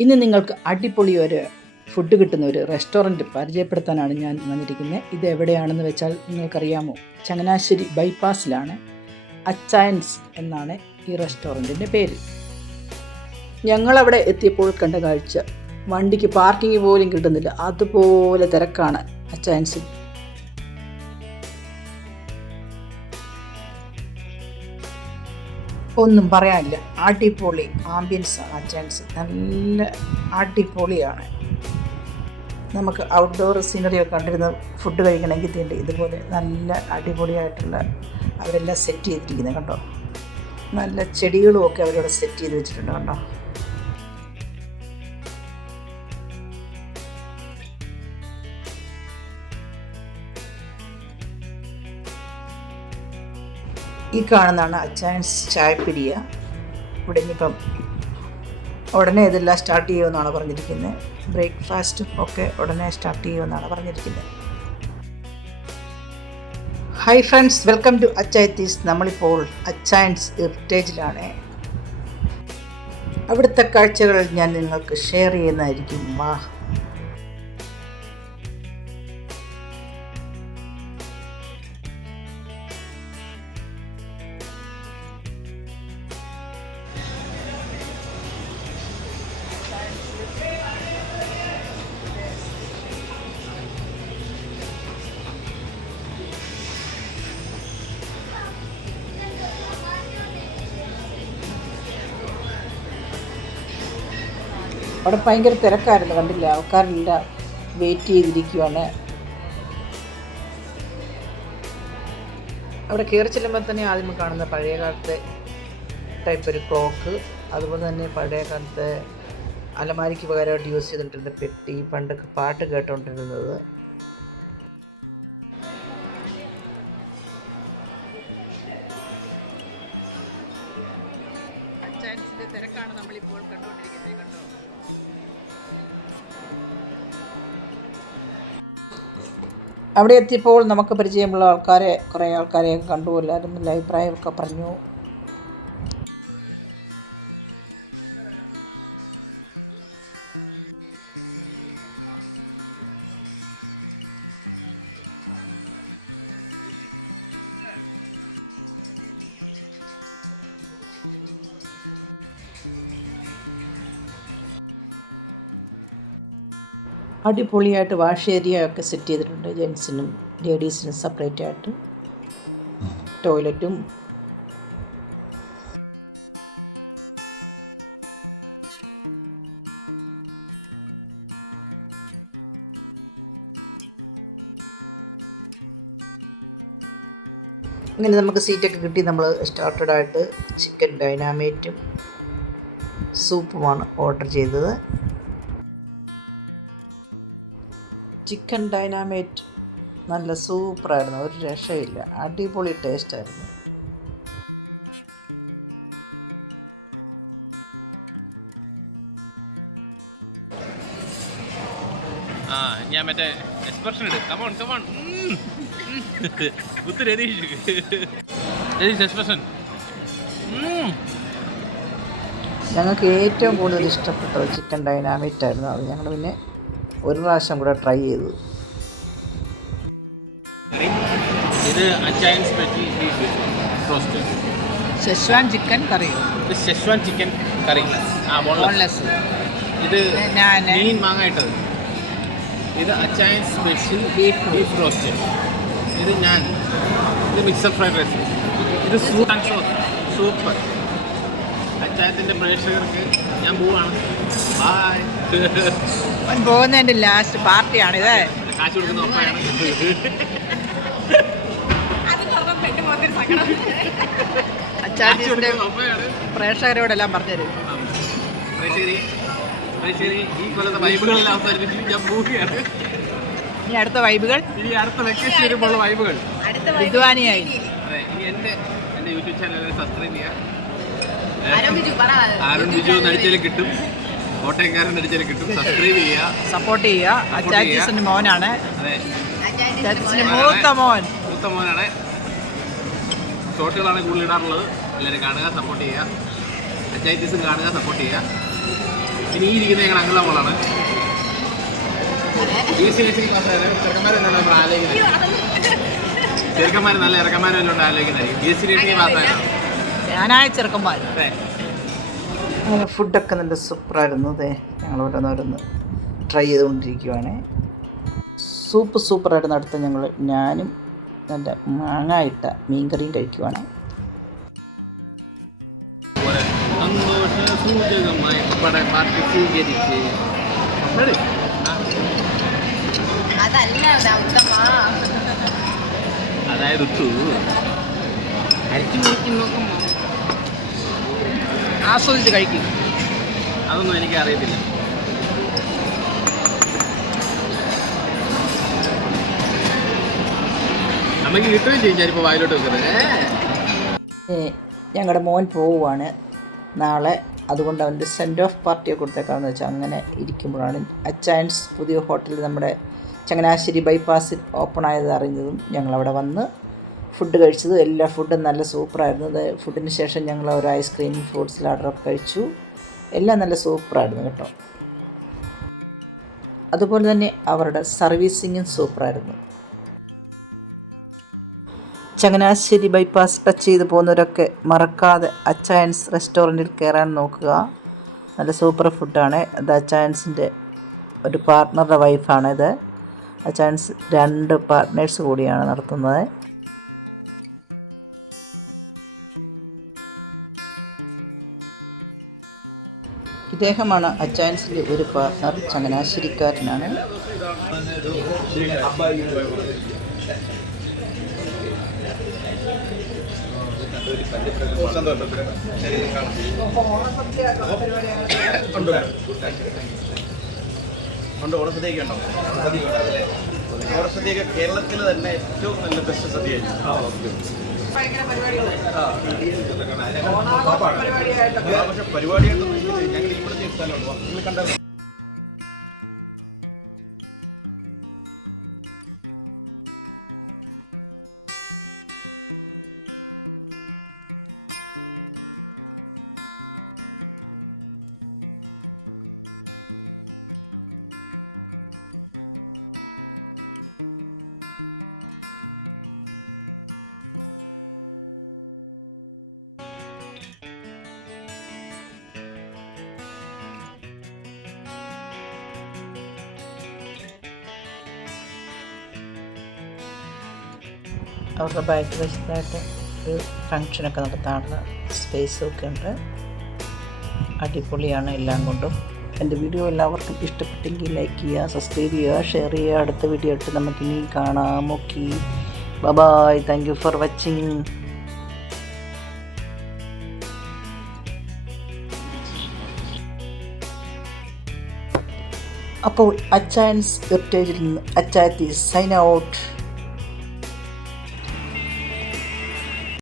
ഇന്ന് നിങ്ങൾക്ക് അടിപൊളി ഒരു ഫുഡ് കിട്ടുന്ന ഒരു റെസ്റ്റോറന്റ് പരിചയപ്പെടുത്താനാണ് ഞാൻ വന്നിരിക്കുന്നത്. ഇത് എവിടെയാണെന്ന് വെച്ചാൽ നിങ്ങൾക്കറിയാമോ? ചങ്ങനാശ്ശേരി ബൈപ്പാസിലാണ് അച്ചായൻസ് എന്നാണ് ഈ റെസ്റ്റോറന്റിന്റെ പേര്. ഞങ്ങളവിടെ എത്തിയപ്പോൾ കണ്ട കാഴ്ച. വണ്ടിക്ക് പാർക്കിംഗ് പോലും കിട്ടുന്നില്ല. അതുപോലെ തിരക്കാണ് അച്ചയൻസിൽ. ഒന്നും പറയാനില്ല. അടിപൊളി ആംബിയൻസ് ആണ് ചാൻസ് നല്ല അടിപൊളിയാണ്. നമുക്ക് ഔട്ട്ഡോർ സീനറി ഒക്കെ കണ്ടിരുന്ന ഫുഡ് കഴിക്കണമെങ്കിൽ തീണ്ട് ഇതുപോലെ നല്ല അടിപൊളിയായിട്ടുള്ള അവരെല്ലാം സെറ്റ് ചെയ്തിരിക്കുന്നത് കണ്ടോ? നല്ല ചെടികളും ഒക്കെ അവരവിടെ സെറ്റ് ചെയ്ത് വെച്ചിട്ടുണ്ട് കണ്ടോ? ഈ കാണുന്നതാണ് അച്ചായൻസ് ചായപ്പിടിയ. ഇവിടെ ഇനിയിപ്പം ഉടനെ ഇതെല്ലാം സ്റ്റാർട്ട് ചെയ്യുമെന്നാണ് പറഞ്ഞിരിക്കുന്നത് ബ്രേക്ക്ഫാസ്റ്റും ഒക്കെ ഉടനെ സ്റ്റാർട്ട് ചെയ്യുമെന്നാണ് പറഞ്ഞിരിക്കുന്നത് hi friends welcome to Achayathees നമ്മളിപ്പോൾ അച്ചായൻസ് ഹെറിറ്റേജിലാണ് അവിടുത്തെ കാഴ്ചകൾ ഞാൻ നിങ്ങൾക്ക് ഷെയർ ചെയ്യുന്നതായിരിക്കും. വാ. അവിടെ ഭയങ്കര തിരക്കായിരുന്നു കണ്ടില്ല? ആൾക്കാരെല്ലാം വെയിറ്റ് ചെയ്തിരിക്കുവാണ്. അവിടെ കയറി ചെല്ലുമ്പോൾ തന്നെ ആദ്യം കാണുന്ന പഴയ കാലത്തെ ടൈപ്പ് ഒരു ക്ലോക്ക് അതുപോലെ തന്നെ പഴയ കാലത്തെ അലമാരിക്ക് പകരമായിട്ട് യൂസ് ചെയ്തിട്ടുണ്ട് പെട്ടി പണ്ടൊക്കെ പാട്ട് കേട്ടോണ്ടിരുന്നത്. തിരക്കാണ് നമ്മളിപ്പോൾ കണ്ടുകൊണ്ടിരിക്കുന്നത്. അവിടെ എത്തിയപ്പോൾ നമുക്ക് പരിചയമുള്ള ആൾക്കാരെ കുറേ ആൾക്കാരെയൊക്കെ കണ്ടു. എല്ലാവരും നല്ല അഭിപ്രായമൊക്കെ പറഞ്ഞു. അടിപൊളിയായിട്ട് വാഷ് ഏരിയ ഒക്കെ സെറ്റ് ചെയ്തിട്ടുണ്ട് ജെൻസിനും ലേഡീസിനും സെപ്പറേറ്റ് ആയിട്ട്. ടോയ്ലറ്റും ഇങ്ങനെ നമുക്ക് സീറ്റൊക്കെ കിട്ടി. നമ്മൾ സ്റ്റാർട്ടഡ് ആയിട്ട് ചിക്കൻ ഡൈനാമേറ്റും സൂപ്പുമാണ് ഓർഡർ ചെയ്തത്. Chicken dynamite. നല്ല സൂപ്പറായിരുന്നു. ഒരു രക്ഷയില്ല. അടിപൊളി ടേസ്റ്റായിരുന്നു. ആ ഞാൻ മറ്റേ എക്സ്പ്രഷൻ ഇട്. കമോൺ കമോൺ കുത്ത് രതീഷ്. രതീഷ് എക്സ്പ്രഷൻ. ഞങ്ങൾക്ക് ഏറ്റവും കൂടുതൽ ഇഷ്ടപ്പെട്ടത് ചിക്കൻ ഡൈനാമിറ്റ് ആയിരുന്നു. അത് ഞങ്ങൾ പിന്നെ ഒരു പ്രാവശ്യം കൂടെ ട്രൈ ചെയ്തു. ഇത് Achayan special beef roast Schezwan chicken curry ഇത് ഷെഷ്വാൻ ചിക്കൻ കറി ആ ബോൺലെസ് ഇത് ഞാൻ മീൻ മാങ്ങ ഇട്ടത്. ഇത് Achayan special Beef beef roast ഇത് ഞാൻ. ഇത് മിക്സഡ് ഫ്രൈഡ് റൈസ് ഇത് സൂപ്പ് ആൻഡ് സോസ് സൂപ്പർ അച്ചായത്തിന്റെ പ്രേക്ഷകർക്ക് ഞാൻ പോവാണ്. ബായ് പോകുന്നതിന്റെ ലാസ്റ്റ് കാശ് കൊടുക്കുന്ന ഒപ്പയാണ് കാശ് കൊടുക്കുന്ന ഒപ്പയാണ് പ്രേക്ഷകരോടെല്ലാം പറഞ്ഞുതരും. പ്രേക്ഷകരെ പ്രേക്ഷകരെ ഈ കൊല്ലത്തെ വൈബുകളെല്ലാം അവസാനിപ്പിച്ച് ഞാൻ പോവുകയാണ്. ഇനി അടുത്ത വൈബുകൾ ഇനി അടുത്ത വെക്കേഷൻ വരുമ്പോൾ വൈബുകൾ വിദ്വാനിയായി. അതെ ഇനി എന്റെ എന്റെ യൂട്യൂബ് ചാനൽ സബ്സ്ക്രൈബ് ചെയ്യാം ആരോ ബിജു നടിച്ചാലും കിട്ടും. കോട്ടയംകാരൻ നടിച്ചാലും കിട്ടും. സബ്സ്ക്രൈബ് ചെയ്യുക. സപ്പോർട്ട് ചെയ്യുക. അച്ചാച്ചീസിന്റെ മോനാണ്. മൂത്ത മോൻ. മൂത്ത മോനാണ്. ഷോർട്ടുകളാണ് കൂടുതൽ ഇടാറുള്ളത്. എല്ലാവരും കാണുക സപ്പോർട്ട് ചെയ്യുക. അച്ചായറ്റീസും കാണുക സപ്പോർട്ട് ചെയ്യുക. ഇനി ഈ ഇരിക്കുന്ന ഞങ്ങൾ അങ്ങനെ മോളാണ്. ഈ എന്നുള്ള നമ്മൾ ആലോചിക്കുന്നത് ചെറുക്കന്മാർ നല്ല ഇറക്കന്മാരെല്ലാം ആലോചിക്കുന്നതായിരിക്കും ബി എസ് സി പാസ്സായാണ് ഞാനായ ചെറുക്കന്മാർ അങ്ങനെ ഫുഡൊക്കെ നല്ല സൂപ്പറായിരുന്നു. അതെ ഞങ്ങൾ ഓരോന്നോരോന്ന് ട്രൈ ചെയ്തുകൊണ്ടിരിക്കുവാണ്. സൂപ്പ് സൂപ്പറായിരുന്നു. അടുത്ത ഞങ്ങൾ ഞാനും നല്ല മാങ്ങ ഇട്ട മീൻകറിയും കഴിക്കുവാണ്. അതായത് അരിച്ചു നോക്കി നമ്മുടെ ആസ്വദിച്ച് കഴിക്കും. അതൊന്നും എനിക്ക് അറിയത്തില്ല നമുക്ക് കിട്ടുകയും ചെയ്യും ഞാനിപ്പോൾ വായിലോട്ട് വെക്കുന്നത്. ഏ. ഞങ്ങളുടെ മോൻ പോവുകയാണ് നാളെ അതുകൊണ്ട് അവന്റെ സെൻഡ് ഓഫ് പാർട്ടിയെ കൊടുത്തേക്കാമെന്ന് വെച്ചാൽ അങ്ങനെ ഇരിക്കുമ്പോഴാണ് അച്ചായൻസ് പുതിയ ഹോട്ടൽ നമ്മുടെ ചങ്ങനാശ്ശേരി ബൈപ്പാസിൽ ഓപ്പൺ ആയത് അറിഞ്ഞതും ഞങ്ങളവിടെ വന്ന് ഫുഡ് കഴിച്ചത്. എല്ലാ ഫുഡും നല്ല സൂപ്പറായിരുന്നു. ഫുഡിന് ശേഷം ഞങ്ങൾ ഒരു ഐസ്ക്രീം ഫ്രൂട്ട്സ് ലാഡറൊക്കെ കഴിച്ചു. എല്ലാം നല്ല സൂപ്പറായിരുന്നു കേട്ടോ. അതുപോലെ തന്നെ അവരുടെ സർവീസിങ്ങും സൂപ്പറായിരുന്നു. ചങ്ങനാശ്ശേരി ബൈപ്പാസ് ടച്ച് ചെയ്ത് പോകുന്നവരൊക്കെ മറക്കാതെ അച്ചായൻസ് റെസ്റ്റോറന്റിൽ കയറാൻ നോക്കുക. നല്ല സൂപ്പർ ഫുഡാണ് അത് അച്ചായൻസിന്റെ ഒരു പാർട്ട്ണറുടെ വൈഫാണ് ഇത്. അച്ചായൻസ് രണ്ട് പാർട്ട്നേഴ്സ് കൂടിയാണ് നടത്തുന്നത്. ഇദ്ദേഹമാണ് അച്ചാൻസിന്റെ ഒരു പാർട്ട്ണർ ചങ്ങനാശ്ശേരിക്കാരനാണ്. ഉണ്ട് കേരളത്തിൽ തന്നെ ഏറ്റവും നല്ല ബെസ്റ്റ് സദ്യയായിരിക്കും. ആ, പക്ഷെ പരിപാടിയായിട്ട്. ഞങ്ങൾ ഇവിടുത്തെ സ്ഥലമുണ്ട് നിങ്ങൾ കണ്ടത് അവരുടെ ബാക്ക് വശത്തായിട്ട് ഒരു ഫങ്ഷനൊക്കെ നടത്താനുള്ള സ്പേസൊക്കെ ഉണ്ട്. അടിപൊളിയാണ് എല്ലാം കൊണ്ടും. എന്റെ വീഡിയോ എല്ലാവർക്കും ഇഷ്ടപ്പെട്ടെങ്കിൽ ലൈക്ക് ചെയ്യുക സബ്സ്ക്രൈബ് ചെയ്യുക ഷെയർ ചെയ്യുക. അടുത്ത വീഡിയോ നമുക്ക് ഇനി കാണാം. Okay. Bye bye. Thank you for watching അപ്പോൾ അച്ചായൻസ് വെബ്പേജിൽ നിന്ന് അച്ചായത്തി സൈൻ ഔട്ട്